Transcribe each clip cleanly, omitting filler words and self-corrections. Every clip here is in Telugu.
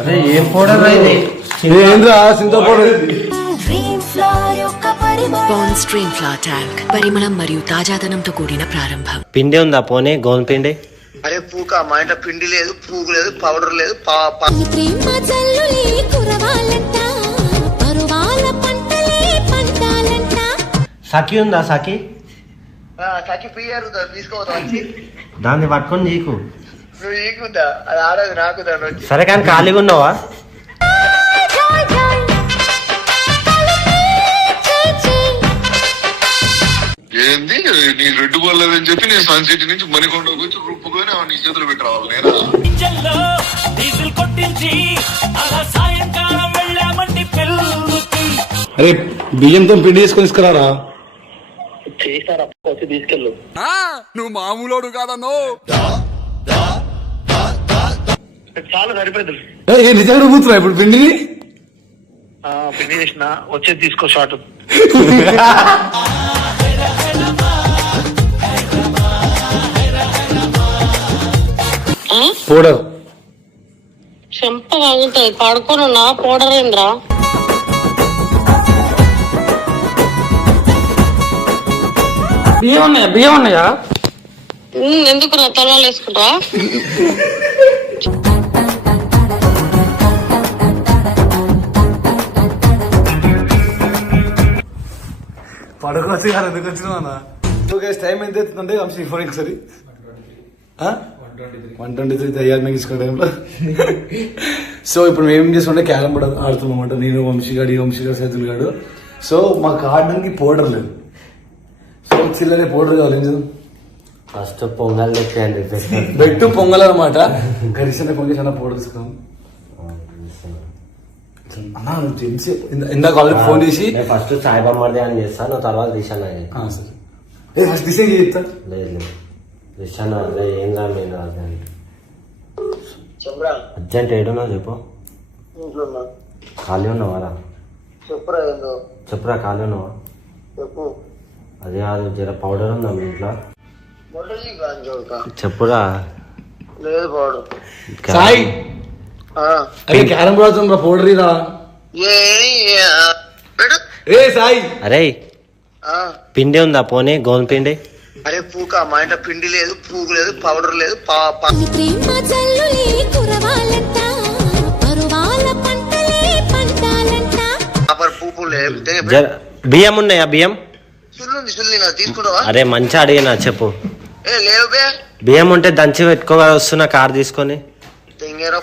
అరే ఏం పౌడర్ ఇది? ఏంద్రా సింత powder? Pond's dream flower talc పరిమళం మరియు తాజాదనంతో కూడిన ప్రారంభం. పిండి ఉందా పోనీ గోధుమ పిండి? అరే పూక మా ఇంట్లో పిండి లేదు, పూగు లేదు, పౌడర్ లేదు. సఖి ఉందా? సఖి సఖి పియ్యారు తీసుకోవద్దా వచ్చి దాన్ని పట్టుకొని నీకు. నువ్వు నీకుందా? అది ఆడదు నాకు దాని వచ్చి. సరే కానీ ఖాళీగా ఉన్నావా? ఏంది నీ రెడ్డు బల్లదని చెప్పి నేను సన్ సిటీ నుంచి మణికొండకు వచ్చి రుప్పుకొని నీ చేతులు పెట్టి రావాలి నేనా? అరే బియ్యంతో పిండి తీసుకొని తీసుకురారా. చేస్తారా వచ్చి తీసుకెళ్ళు. నువ్వు మామూలోడు కాదన్నో. చాలా సరిపోతుంది. నిజంగా కూతురా ఇప్పుడు పిండిని? పిండి చేసిన వచ్చేది తీసుకో షార్ట్. పౌడర్ చెంప తగులుతుంది. పడుకొని ఉన్నా పౌడర్ ఏంద్రా? బియ్యం ఉన్నాయా? ఎందుకు రా తలవాళ్ళు వేసుకుంటా? పడుకోవచ్చు కానీ ఎందుకు వచ్చినా? టైం ఎంత అవుతుందంటే వంశీ ఫోన్ ఒకసారి 123 తయారు మేము తీసుకునే టైంలో. సో ఇప్పుడు మేము ఏం చేసుకుంటే క్యారమ్ బోర్డ్ ఆడుతున్నాం అనమాట. నేను వంశీ గారు సైతుల్ గారు. సో మాకు ఆడడానికి పౌడర్ లేదు. సో చిల్లరే పౌడర్ కావాలి. ఏం చేద్దాం? ఫస్ట్ పొంగల్ తెప్పండి. బెట్టు పొంగల్ అనమాట. గరిసిన పొంగల్ పౌడర్ తీసుకున్నాం అన్నా. నువ్వు తెలిసి ఇందాక ఆల్రెడీ ఫోన్ చేసి ఫస్ట్ సాయిబాబా అని చేస్తాను, తర్వాత దిశాను. సరే ఫస్ట్ డిసైన్ చెప్తా. లేదు దిశాను అదే ఏం రాదు. నేను అర్జెంట్ ఏడున్నా చెప్పు. ఖాళీ ఉన్నావారా? చెప్పురా ఖాళీ ఉన్నావా? అదే అది జర పౌడర్ ఉందా మీ ఇంట్లో? చెప్పురా. లేదు పౌడర్. సాయి అరే క్యారమ్ బోర్డ్ ఆడుతున్నా పౌడర్ ఇరా. ఏ సాయి అరే పిండి ఉందా పోనీ గోధుమ పిండి? అరే పూక మా ఇంట్లో పిండి లేదు, పూగు లేదు, పౌడర్ లేదు. బియ్యం ఉన్నాయా? బియ్యం తీసుకుంటావా? అరే మంచిగా అడిగినా చెప్పు. లేవు బే. బియ్యం ఉంటే దంచి పెట్టుకోగా వస్తున్నా కార్ తీసుకొని.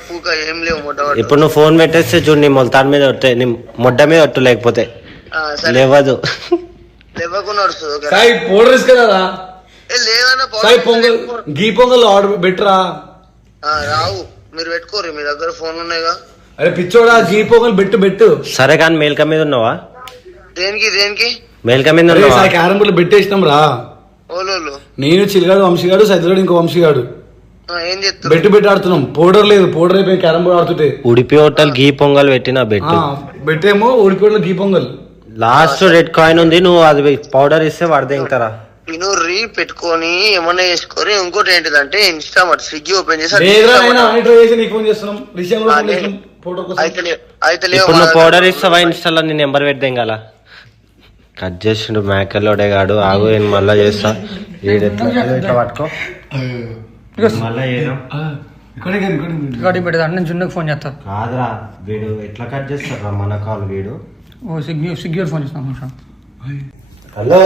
పూక ఏం లేవు. ఇప్పుడు నువ్వు ఫోన్ పెట్టేస్తే చూడు నీ మొలతాడి మీద ఒట్టే, నీ మొడ్డ మీద ఒట్టు, లేకపోతే లేవదు. సాయి పౌడర్ తీసుకెళ్ళరా? సాయి పొంగల్ గీ పొంగల్ ఆర్డర్ బెటరా? రావు మీరు పెట్టుకోరు, మీ దగ్గర ఫోన్ ఉన్నాయిగా. అరే పిచ్చోడా గీ పొంగల్ బెట్టు. సరే కానీ మేల్క మీద ఉన్నావా? దేనికి మేల్క మీద ఉన్నావా? క్యారమ్ బోర్డు పెట్టేసినాం రా. నేను చిల్గాడు వంశీగాడు సైతుగాడు ఇంకో వంశీగాడు బెట్టు ఆడుతున్నాం. పౌడర్ లేదు, పౌడర్ అయిపోయి క్యారమ్ బోర్డ్ ఆడుతుంటే ఉడిపి హోటల్ గీ పొంగల్ పెట్టినా బెట్టేమో ఉడిపి హోటల్ గీ పొంగల్. లాస్ట్ రెడ్ కాయిన్ ఉంది, నువ్వు అది పౌడర్ ఇస్తే వాడదేంటారా? రీ పెట్టుకొని ఏమన్నా చేసుకొని. ఇంకోటి ఏంటిదంటే ఇన్స్టామార్ట్ స్విగ్గీ ఓపెన్ చేసి ఇప్పుడు నువ్వు పౌడర్ ఇస్తావా ఇన్స్టాలో? నీ నెంబర్ పెట్టదేం కదా. కట్ చేసిండు మేకల్లోడే కాడు. ఆగు నేను మళ్ళా చేస్తా. ఇట్లా పట్టుకో మళ్ళా నేను జున్నకు ఫోన్ చేస్తా. కాదురా వీడు ఎట్లా కట్ చేస్తారా మన కాల్? వీడు స్విగ్గీ ఫోన్ చేస్తాను. హలో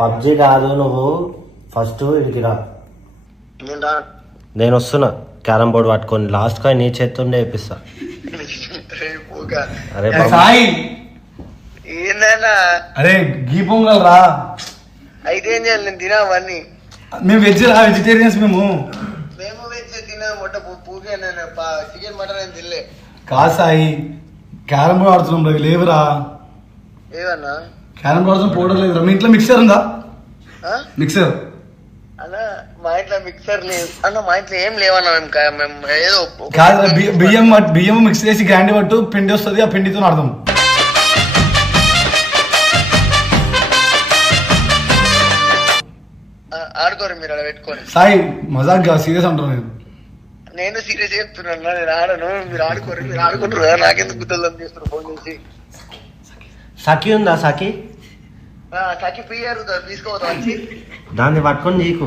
పబ్జి కాదు, నువ్వు ఫస్ట్ ఇడికి రా. నేను వస్తున్నా క్యారమ్ బోర్డ్ పట్టుకొని. లాస్ట్ కాయ నీ చేతుండే వేపిస్తా. అరే సాయి అరే గీ పొంగల్ రా. అయితే ఏం చేయాలి? నేను తినవన్నీ. మేము వెజ్ రా, వెజిటేరియన్స్. మేము వెజ్ తిన పూకే చికెన్ మటన్ ఏం తినలే. కాదు సాయి క్యారమ్ బోర్డ్ ఆడుతున్నాం రా. లేవురా ఏవన్నా క్యారమ్ బోర్డ్ ఆడుతున్నా పౌడర్ లేదురా. మీ ఇంట్లో మిక్సర్ ఉందా? మిక్సర్ అన్న మా ఇంట్లో మిక్సర్ లేదు అన్న. మా ఇంట్లో ఏం లేవన్నా. మేము ఏదో కాదు బియ్యం మిక్స్ చేసి గ్రైండ్ పట్టు, పిండి వస్తుంది. ఆ పిండితో ఆడదాం. ఆడుకోరు మీరు అలా పెట్టుకోండి. సాయి మజాక్ సీరియస్ అంటాను నేను. నేను సీరియస్ చెప్తున్నా, నేను ఆడను, మీరు ఆడుకుంటారు కదా, నాకెందుకు గుద్దలు చేస్తారు ఫోన్ చేసి. సఖి ఉందా సఖి? సాకి పియ్యారు తీసుకోవద్దా వచ్చి, దాన్ని పట్టుకొని నీకు.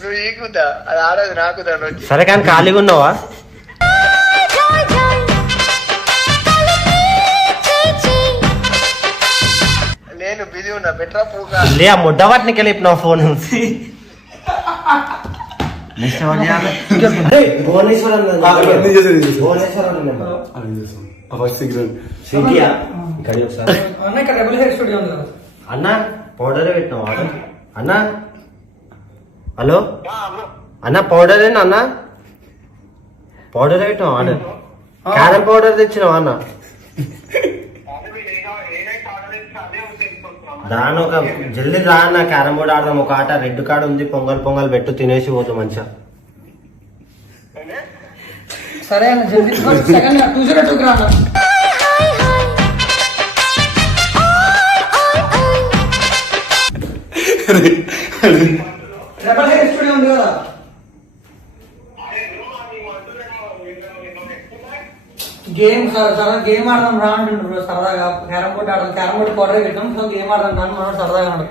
నువ్వు నీకుందా? అది ఆడదు నాకు దాని వచ్చి. సరే కానీ ఖాళీగా ఉన్నావా? నేను బిజీ ఉన్నా, బెటరా పోగా. లే ఆ ముడ్డ వాటికి వెళ్ళిపోయినావు ఫోన్ నుంచి. భువనేశ్వరం అన్న ఇక్కడ రెబల్ హెయిర్ స్టూడియో ఉంది కదా అన్న, పౌడరే పెట్టినావు ఆర్డర్ అన్న. హలో అన్న, పౌడరేనా అన్న? పౌడరే పెట్టినావు ఆర్డర్. క్యారమ్ పౌడర్ తెచ్చినావా అన్న? దాని ఒక జల్దీ రా అన్న, క్యారమ్ బోర్డ్ ఆడదాం. ఒక ఆట రెడ్ కార్డ్ ఉంది, పొంగల్ పెట్టు, తినేసి పోతాం మంచిగా. సరే అన్న జల్దీ సెకండ్ 202 రా అన్న. రెబల్ హెయిర్ స్టూడియో ఉంది కదా, గేమ్ సరదా గేమ్ ఆడదాం రా అంటుండ్రు సరదాగా. క్యారమ్ బోర్డ్ ఆడదాం, క్యారమ్ బోర్డ్ పౌడర్ పెట్టాం, సో గేమ్ ఆడదాం దాన్ని మనం సరదాగా ఆడదాం.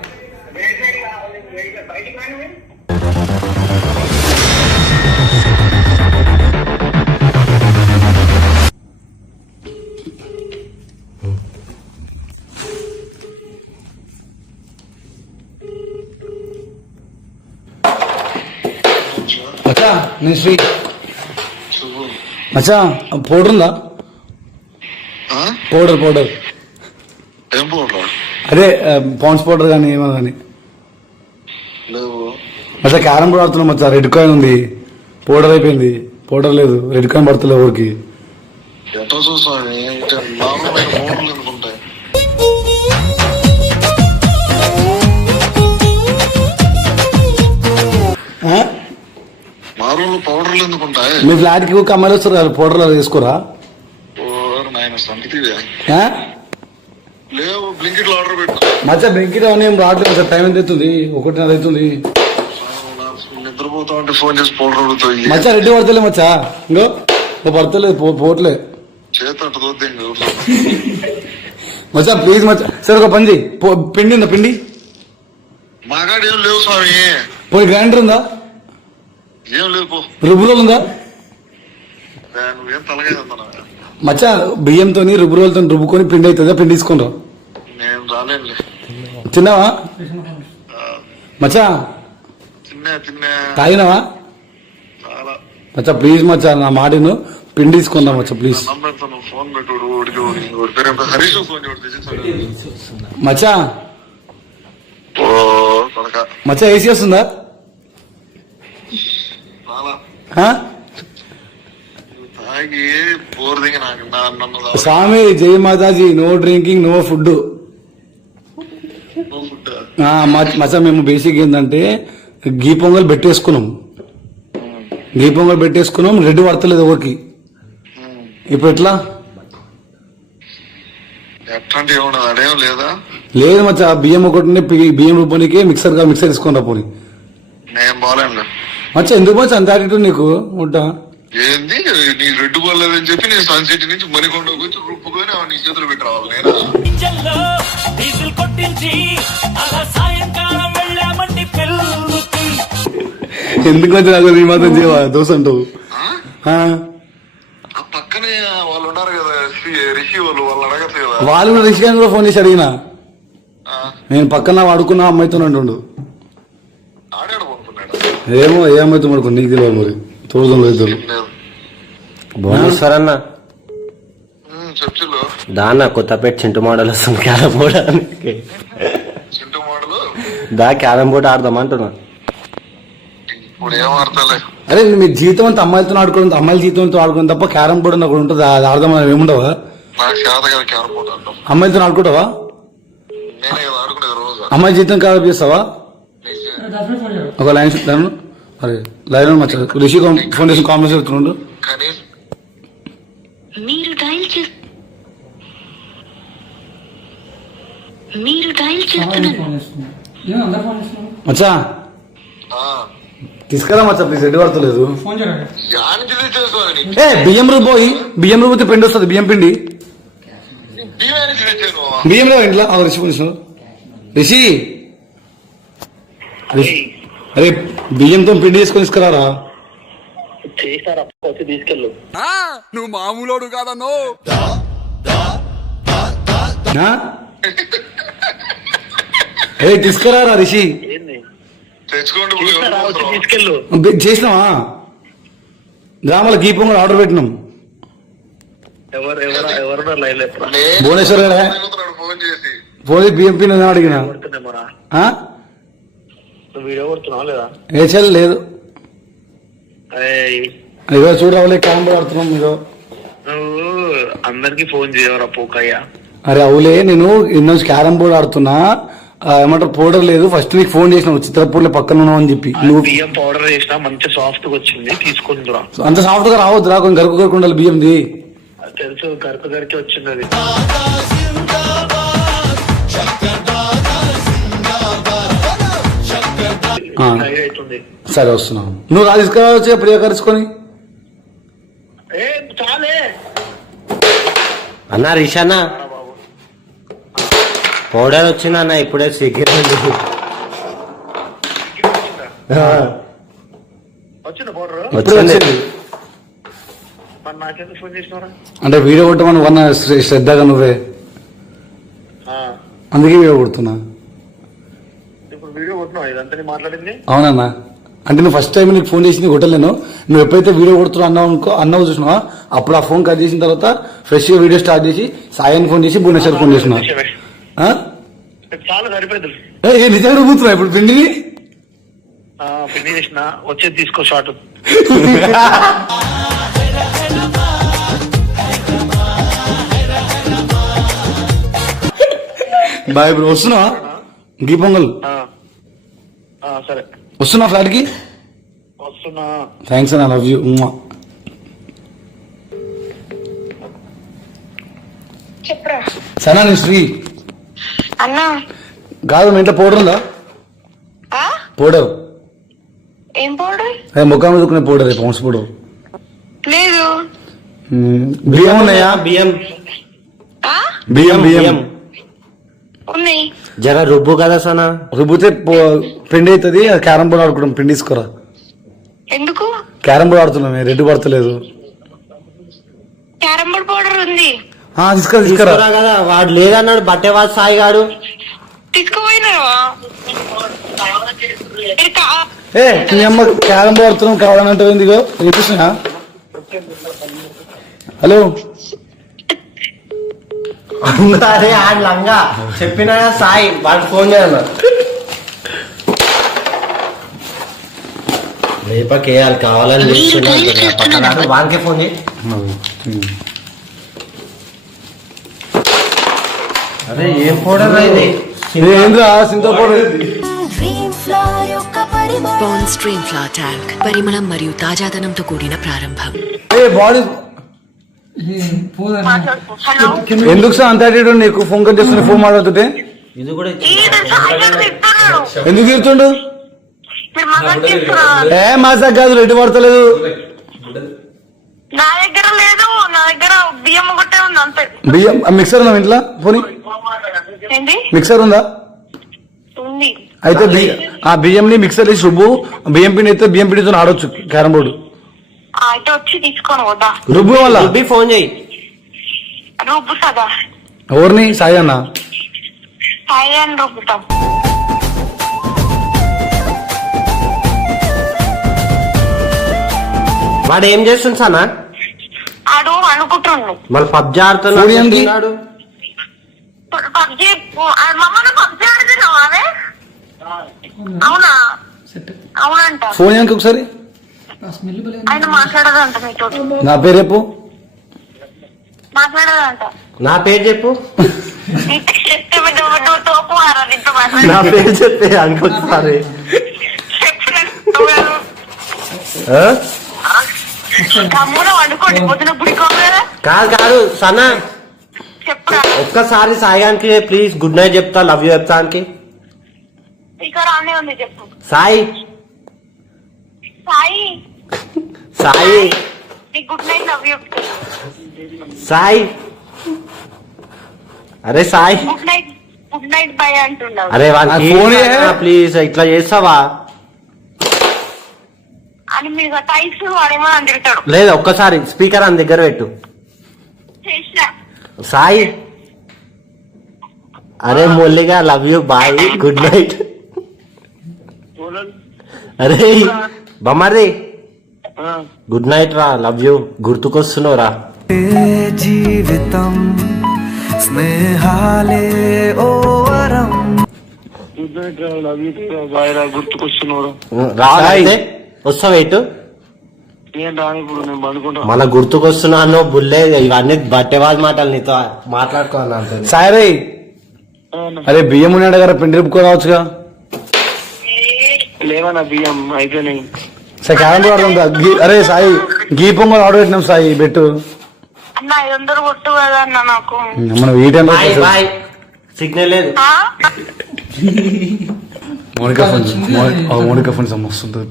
అచ్చా నేను శ్రీ. అచ్చా పౌడర్ ఉందా? పౌడర్ ఏం పోడ్రా? అదే పాండ్స్ పౌడర్ కానీ ఏమన్నా కానీ. లేవు. అచ్చా క్యారమ్ బోర్డ్ ఆడుతున్నాం మచ్చా, రెడ్ కాయిన్ ఉంది, పౌడర్ అయిపోయింది, పౌడర్ లేదు, రెడ్ కాయిన్ పడతలే ఎవరికి. ఎట్లా చూస్తాను నార్మల్ పౌడర్లు ఎందుకుంటాయి? నార్మల్ పౌడర్లు ఎందుకుంటాయి? మీ ఫ్లాట్ కి ఒక అమ్మాయిలు వస్తారు కదా, పౌడర్ వేసుకోరా? నాయన సంగతివే. లేవు, బ్లింకిట్ ఆర్డర్ పెట్టు. మచ్చా బ్లింకిట్ అవన్నీ ఏం రావట్లేదు సార్, టైం ఎంత అవుతుంది? 1:30 అవుతుంది. నిద్రపోతా ఉంటే ఫోన్ చేసి పౌడర్ అడుగుతాయి. మచ్చా రెడ్డి పడతలే మచ్చా, ఇంకో పడతలేదు, పోవట్లే చేత అట్ట దొద్దే. మచ్చా ప్లీజ్ మచ్చా. సరే ఒక పని చెయ్యి, పిండి ఉందా? పిండి మాగాడు ఏం లేవు స్వామి. పోయి గ్రైండర్ ఉందా? ఏం లేదు పో. రుబ్బురోలు ఉందా? నువ్వేం తలగా మచ్చా బియ్యంతో రుబ్బురోలతో రుబ్బుకొని పిండి అవుతుందా? పిండి తీసుకుని రా. నేను రాలేనులే. తిన్నావా మచ్చా? తిన్నా తాగినావా? చాలా. మచ్చా ప్లీజ్ మచ్చా, నా మాటను పిండి తీసుకుందాం మచ్చా ప్లీజ్. ఫోన్ పెట్టు. హరీష్ ఫోన్ మచ్చా మచ్చా ఏసీ వస్తుందా? తాగి బోర్ దిగి నన్ను స్వామి జై మాతాజీ, నో డ్రింకింగ్, నో ఫుడ్. మచ్చా మేము బేసిక్ ఏంటంటే గీ పొంగల్ పెట్టేసుకున్నాం, రెడ్డి పడతలేదు ఎవరికి. ఇప్పుడు ఎట్లా? ఎట్లాంటి ఏమన్నా అదేం లేదా? లేదు మచ్చా, బియ్యం ఒకటి బియ్యం రూపానికి మిక్సర్ తీసుకుని రా పోనీ. నేను బాగాలేను మచ్చా. ఎందుకు మచ్చా అంత యాటిట్యూడ్ నీకు? ఉంటా ఏంది నీ రెడ్డు బాగాలేదని చెప్పి నేను సన్ సిటీ నుంచి మణికొండకు వచ్చి రూపుకొని నీ చేతులు పెట్టి రావాలి. నేను ఎందుకు వచ్చి నాకు నీ మాత్రం చేయవా దోశ అంటావు? పక్కనే వాళ్ళు ఉన్నారు కదా, రిషి వాళ్ళు అడగచ్చు కదా. వాళ్ళు కూడా రిషి గారిని కూడా ఫోన్ చేసి అడిగినా, నేను పక్కన వాడుకున్న అమ్మాయితో అంటుండు. ఆడాడు అనుకున్నాడు. ఏమో ఏ అమ్మాయితో పడుకో నీకు తెలియదు మరి. తోడుదం లేదు భువనేశ్వర్ అన్న చర్చిలో దాన్న కొత్తపేట చింటు మోడల్ వస్తుంది క్యారమ్ బోర్డ్ ఆడడానికి. చింటూ మోడలు దా క్యారమ్ బోర్డ్ ఆడదాం అంటున్నా. ఇప్పుడు ఏం ఆడతాలే. అరే మీ జీవితం అంతా అమ్మాయిలతో ఆడుకోవడం, అమ్మాయిల జీవితంతో ఆడుకోవడం తప్ప క్యారమ్ బోర్డ్ నాకు ఉంటుంది, అది ఆడదాం ఏముండవా? నాకు చేత కదా క్యారం బోర్డు ఆడటం. అమ్మాయిలతో ఆడుకుంటావా? నేనే కదా ఆడుకునేది రోజు. అమ్మాయి జీవితం ఖరాబ్ చేస్తావా? ఒక లైన్ దాని అరే లైన్ మచ్చా రిషి ఫోన్ చేసి కామెంట్స్ చెప్తున్నాడు. కానీ మీరు డైల్ చేస్తున్నారు. మచ్చా తీసుకురా మచ్చా ప్లీజ్ రెడ్డి పడతలేదు. ఫోన్ చేయండి. యాన్ తెచ్చేసుకోవాలి బియ్యం రుబ్బోయి, బియ్యం రుబ్బితే పిండి వస్తుంది, బియ్యం పిండి. బియ్యానికి తెచ్చాను బియ్యం లేవు ఇంట్లో. రిషి పోలీసు రిషి అరే బియ్యంతో పిండి తీసుకొని తీసుకురారా. తీసుకెళ్ళు. నువ్వు మామూలోడు కాదన్నో. అరే తీసుకురారా రిషి. తెచ్చుకోండి తీసుకెళ్ళు. చేసినావా గ్రామాల గీపం కూడా ఆర్డర్ పెట్టినాం. ఎవరు లైన్ భువనేశ్వర్ గారా ఫోన్ చేసి పోయి బియ్యం పిండి అడిగిన వీడియో కొడుతున్నావు లేదా? ఏ చెల్లి లేదు. ఇదో చూడవలే క్యామ్ ఆడుతున్నాం మీరు. నువ్వు అందరికి ఫోన్ చేయవరా పోకయ్యా. అరే అవులే నేను ఇన్నోసి క్యారమ్ బోర్డ్ ఆడుతున్నా, ఏమంటారు పౌడర్ లేదు. ఫస్ట్ నీకు ఫోన్ చేసిన చిత్రపూర్లో పక్కన ఉన్నావు అని చెప్పి. నువ్వు బియ్యం పౌడర్ చేసినా మంచి సాఫ్ట్ గా వచ్చింది, తీసుకుంటురా. అంత సాఫ్ట్ గా రావద్దు రా, కొంచెం గరుకు గరుకు ఉండాలి బియ్యంది. తెలుసు గరికి గరికి వచ్చింది అది. అవుతుంది. సరే వస్తున్నావు. నువ్వు రా తీసుకురావచ్చు ప్రియ కరుచుకొని. చాలే అన్నా రిషాన్న పౌడర్ వచ్చిందన్న ఇప్పుడే సిగ్గర్ వచ్చింది పౌడర్. వచ్చింది. మరి నాకెందుకు ఫోన్ చేసినారా? అంటే వీడియో కొట్టమని వన్న శ్రద్ధగా నువ్వే, అందుకే వీడియో కొడుతున్నా. ఇప్పుడు వీడియో కొట్టినావు ఇదంతా మాట్లాడింది. అవునన్నా, అంటే నువ్వు ఫస్ట్ టైం నీకు ఫోన్ చేసి కొట్టలేను. నువ్వు ఎప్పుడైతే వీడియో కొడుతున్నావు అన్నావు అనుకో, అన్నావు చూసినావా, అప్పుడు ఆ ఫోన్ కట్ చేసిన తర్వాత ఫ్రెష్ గా వీడియో స్టార్ట్ చేసి సాయాన్ని ఫోన్ చేసి భువనేశ్వర్ ఫోన్ చేసిన. చాలా సరిపోయింది. నిజంగా రుబ్బుతున్నా ఇప్పుడు పిండిని. పిండి చేసిన వచ్చేది తీసుకో షార్ట్. Bye bro. వస్తున్నా గీ పొంగల్. సరే వస్తున్నా ఫ్లాట్ కి. వస్తున్నా. థ్యాంక్స్ అన్న, లవ్ యూ. చెప్పరా సనా నీ శ్రీ అన్నా. కాదు మీ ఇంట్లో పౌడర్ ఉందా? పౌడర్ ఏం పౌడర్? అదే ముఖం ఎదుర్కొనే పౌడర్, పౌన్స్ పౌడర్ లేదు. బియ్యం ఉన్నాయా? బియ్యం బియ్యం బియ్యం ఉన్నాయి. జర రుబ్బు కదా సనా. రుబ్బితే పిండి అవుతుంది. క్యారమ్ బోర్డ్ ఆడుకుంటాం, పిండి తీసుకోరా. ఎందుకు? క్యారమ్ బోర్డ్ ఆడుతున్నాం, రెడ్డి పడతలేదు. క్యారమ్ బోర్డ్ పౌడర్ ఉంది. తీసుకురా తీసుకురా కదా. వాడు లేదన్నాడు బట్టేవాడు సాయి గాడు. తీసుకుపోయినావా? ఏ మీ అమ్మ క్యారమ్ బోర్డ్ ఆడుతున్నాం కావాలంటే ఎందుకో చూసినా. హలో అదే ఆడు లంగా చెప్పినా సాయి వాడు ఫోన్ చేయన్నా. రేపకేయాలి కావాలని చేస్తున్నాడు. వానికే ఫోన్ చేయి. అరే ఏం పౌడర్ ఇది? ఏంద్రా సింతో powder. Pond's dream flower talc పరిమళం మరియు తాజాదనంతో కూడిన ప్రారంభం. Body hello. ఎందుకు సార్ అంత యాటిట్యూడ్ నీకు? ఫోన్ కట్ చేస్తున్నా, ఫోన్ మాట్లాడుతుంటే ఇది కూడా ఎందుకు తీర్చుండు? మీరు మగం చేస్తున్నారు. ఏ మాసా కాదు, రెడ్డి పడతలేదు. నా దగ్గర లేదు, నా దగ్గర బియ్యం ఒకటే ఉంది అంతే. బియ్యం మిక్సర్ ఉందా ఇంట్లో? పోనీ ఏంటి? మిక్సర్ ఉందా? ఉంది. అయితే ఆ బియ్యంని మిక్సర్ వేసి రుబ్బు. బియ్యం పిండి అయితే బియ్యం పిండితో ఆడొచ్చు క్యారమ్ బోర్డు. అయితే వచ్చి తీసుకొని పోదా. రుబ్బు వల్ల రుబ్బి ఫోన్ చేయి. రుబ్బు సదా. ఎవరిని? సాయి అన్న. సాయి అని రుబ్బుతాం. వాడు ఏం చేస్తుంది సనా? ఆడు అనుకుంటుండు మళ్ళీ పబ్జి ఆడుతున్నాడు. పబ్జి మమ్మల్ని పబ్జి ఆడుతున్నావా? అదే అవునా? అవునంట. ఫోన్ ఏంటి ఒకసారి? ఆయన మాట్లాడదంట మీతో. నా పేరు చెప్పు. మాట్లాడదంట. నా పేరు చెప్పు. తోపు నా పేరు చెప్పే అనుకోసారి. తమ్ముడు వండుకోండి, పొద్దున గుడికోము కదా. కాదు కాదు సనా, చెప్పురా. ఒక్కసారి సాయిగానికి ప్లీజ్ గుడ్ నైట్ చెప్తా, లవ్ యూ చెప్తానికి. ఇక్కడ అన్నీ ఉంది చెప్పు. సాయి సాయి సాయి నీ good night love you. Sai అరే సాయి గుడ్ నైట్ బై అంటున్నావు. అరే వాళ్ళకి ఫోన్ ప్లీజ్ ఇట్లా చేస్తావా? అని మీరు టైప్స్ వాడేమో అని తిడతాడు. లేదు ఒక్కసారి స్పీకర్ అని దగ్గర పెట్టు. చేసిన సాయి అరే మురళిగా love you bye good night. అరే బొమ్మది గుడ్ నైట్ రా లవ్ యూ గుర్తుకొస్తున్నావు రా. జీవితం స్నేహాలే ఓవరం గుర్తుకొస్తున్నారు రా అయితే వస్తావు ఎటు మళ్ళా గుర్తుకొస్తున్నాను బుల్లే ఇవన్నీ బట్టేవాళ్ళ మాటలు నీతో మాట్లాడుకోవాలి. సాయి అరే బియ్యం ఉన్నాడు కదా పిండి రుబ్బుకోవచ్చుగా. లేవన్నా బియ్యం అయిపోయినాయి. సార్ క్యారం బోర్డు ఆడుతుందా? అరే సాయి గీ పొంగల్ ఆర్డర్ పెట్టినాం సాయి బెట్టు. అన్న 500 కొట్టు కదా అన్న నాకు. మనం ఈ టైంలో బాయ్ సిగ్నల్ లేదు. ఆ? మోనికా ఫోన్ మస్తుంది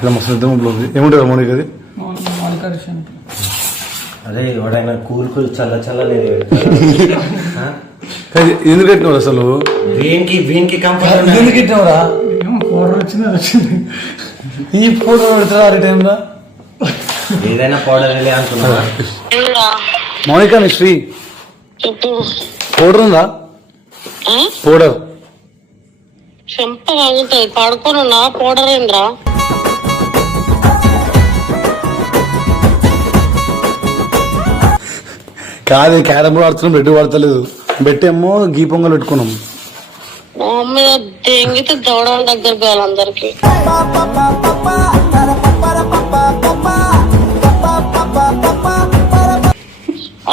ఇలా మస్తు ఇద్దరు ఉంది. ఏముంటుంది మోనికాది? అరే ఎవడైనా కూల్ చల్ల లేదు ఎందుకు పెట్టినావు అసలు? వీనికి కంపెనీ ఎందుకు పెట్టినావురా? పౌడర్ వచ్చింది ఈ పౌడర్ పెడతారా ఆ టైంలో? ఏదైనా పౌడర్ అనుకున్నా. ఏరా? మౌనిక నీ శ్రీ చెప్పు. పౌడర్ ఉందా? పౌడర్ చెంప పగులుతుంది. పడుకొని ఉన్నా పౌడర్ ఏంద్రా? కాదు క్యారం బోర్డు ఆడుతున్నాం బెడ్ పడతలేదు. బెట్టేమో గీ పొంగల్ పెట్టుకున్నాం. మా మమ్మీ దెంగితే దవడాల దగ్గర పోయాలి అందరికి.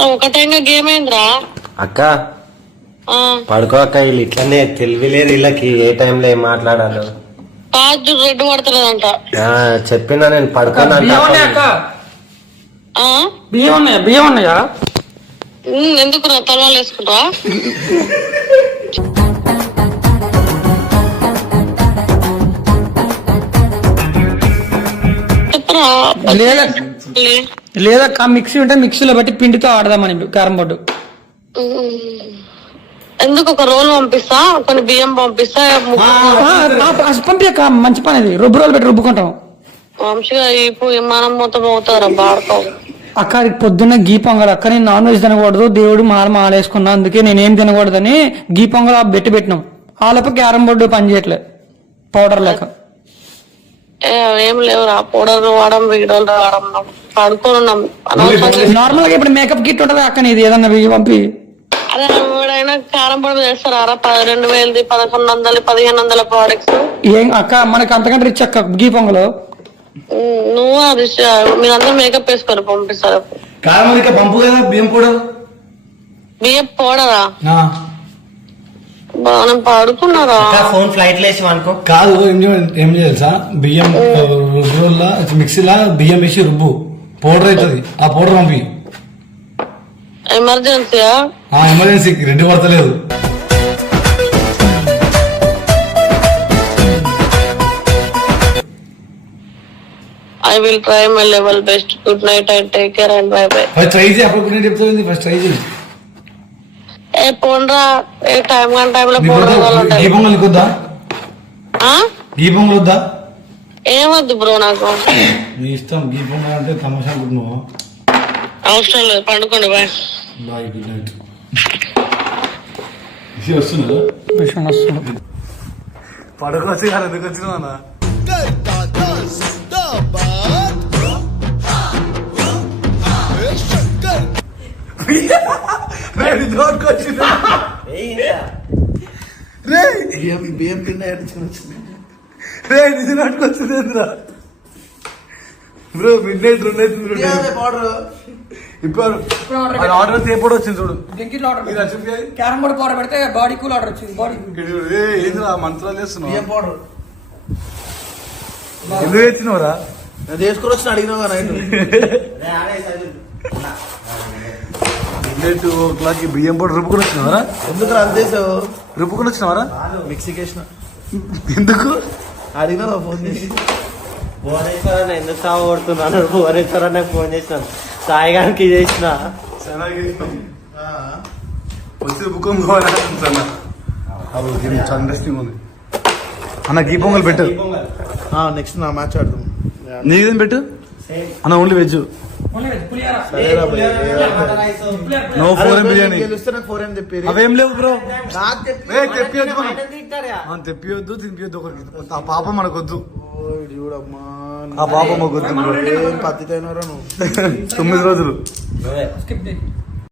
ఒకటైనా గేమ్ ఏంద్రా? అక్క పడుకో అక్క. వీళ్ళు ఇట్లనే తెలివి లేదు వీళ్ళకి ఏ టైంలో ఏం మాట్లాడాలో. పాజ్ రెడ్ పడతలేదంట. చెప్పినా నేను పడుకోను బియ్యం ఉన్నాయా? ఎందుకు రా తలవాళ్ళు వేసుకుంటా? చెప్పురా. లేదక్క మిక్సీ ఉంటే మిక్సీలో బట్టి పిండితో ఆడదామని క్యారం బోర్డు. ఎందుకు ఒక రోల్ పంపిస్తా, కొన్ని బియ్యం పంపిస్తా. పంపిక మంచి పని అది. రోలు పెట్టి రుబ్బుకుంటాం. మంచిగా ఇప్పుడు విమానం మొత్తం అవుతారా బాడుకో. అక్క పొద్దున్న గీ పొంగల్ అక్క. నేను నాన్ వెజ్ తినకూడదు, దేవుడు మాలేసుకున్నా, అందుకే నేనేం తినకూడదని గీ పొంగల్ పెట్టినాం. ఆలోపు క్యారం బోర్డు పని చేయట్లే పౌడర్ లేక. ఏం లేవురా పౌడర్ వాడడం వీడియోలు రావడం పడుకోనున్నాం. నార్మల్ గా ఇప్పుడు మేకప్ కిట్ ఉంటది అక్క నీది ఏదన్నా పంపి. అదే ఎవడైనా కారం పొడి చేస్తారా? 2000, 1100, 1500 ప్రోడక్ట్స్. ఏం అక్క మనకి అంతకంటే రిచ్ అక్క గీ పొంగలు. నువ్వు మీరందరూ మేకప్ వేసుకొని పంపిస్తారు. పంపు కదా బియ్యం కూడా బియ్యం పౌడరా? బాగా పడుకున్నారా? ఫోన్ ఫ్లైట్ లేసి అనుకో. కాదు ఏం తెలుసా? బియ్యం రుబ్బులా మిక్సీలా బియ్యం వేసి రుబ్బు పౌడర్ అవుతుంది. ఆ పౌడర్ పంపి. ఎమర్జెన్సీయా? ఎమర్జెన్సీకి రెడ్డి పడతలేదు. I will try my level best. Good night and take care and bye bye. First try చేయి. అప్పుడు చెప్తుంది ఫస్ట్ ట్రై చేయి. ఏ పోండ్రా ఏ టైం కానీ టైంలో గీ పొంగల్ వద్దా? గీ పొంగల్ వద్దా? ఏమొద్దు బ్రో నాకు. నీ ఇష్టం. గీ పొంగల్ అంటే తమాషా అనుకుంటున్నావా? అవసరం లేదు పండుకోండి బాయ్. Bye good night. వస్తున్నా పడుకోవచ్చు కానీ ఎందుకు వచ్చినా బియ్యం పిండి వచ్చింది రే నిజం నాటుకొచ్చింది బ్రో. మిడ్ నైట్ 2 అవుతుంది. ఇప్పుడు ఆర్డర్ ఎప్పుడు వచ్చింది చూడు. క్యారం బోర్డు పౌడర్ పెడితే బాడీ కూల్ ఆర్డర్ వచ్చింది. బాడీ ఏంద్రా మంత్రాలు చేస్తున్నావు? పౌడర్ ఎందుకు తెచ్చినవరా? తీసుకుని వచ్చి అడిగినావు నైట్. మిడ్ 2 బియ్యం పౌడర్ రుబ్బుకుని వచ్చినవరా? ఎందుకు అంతేసావు? రుబ్బుకుని వచ్చినవరా? మిక్సీకి వేసిన. ఎందుకు అడిగినా ఫోన్ చేసి భువనేశ్వర ఎందుకు సాగు కొడుతున్నాను? భువనేశ్వర నాకు ఫోన్ చేసినాను, సాయి గారికి చేసిన. వచ్చి బుక్ చాలా ఇంట్రెస్టింగ్ ఉంది అన్న. గీ పొంగల్ పెట్టు. నెక్స్ట్ నా మ్యాచ్ ఆడదాం. నీకేం పెట్టు అన్న. Only veg, no 4M biryani. గెలిస్తే నాకు 4M తెప్పిరు. అవేం లేవు బ్రో. నాకు తెప్పియొద్దు తినిపియొద్దు ఒకరికి. ఆ పాప మనకొద్దు. చూడమ్మా, ఆ పాప మాకొద్దు. ఏం పద్ధతి అయినారా నువ్వు. 9 రోజులు. స్కిప్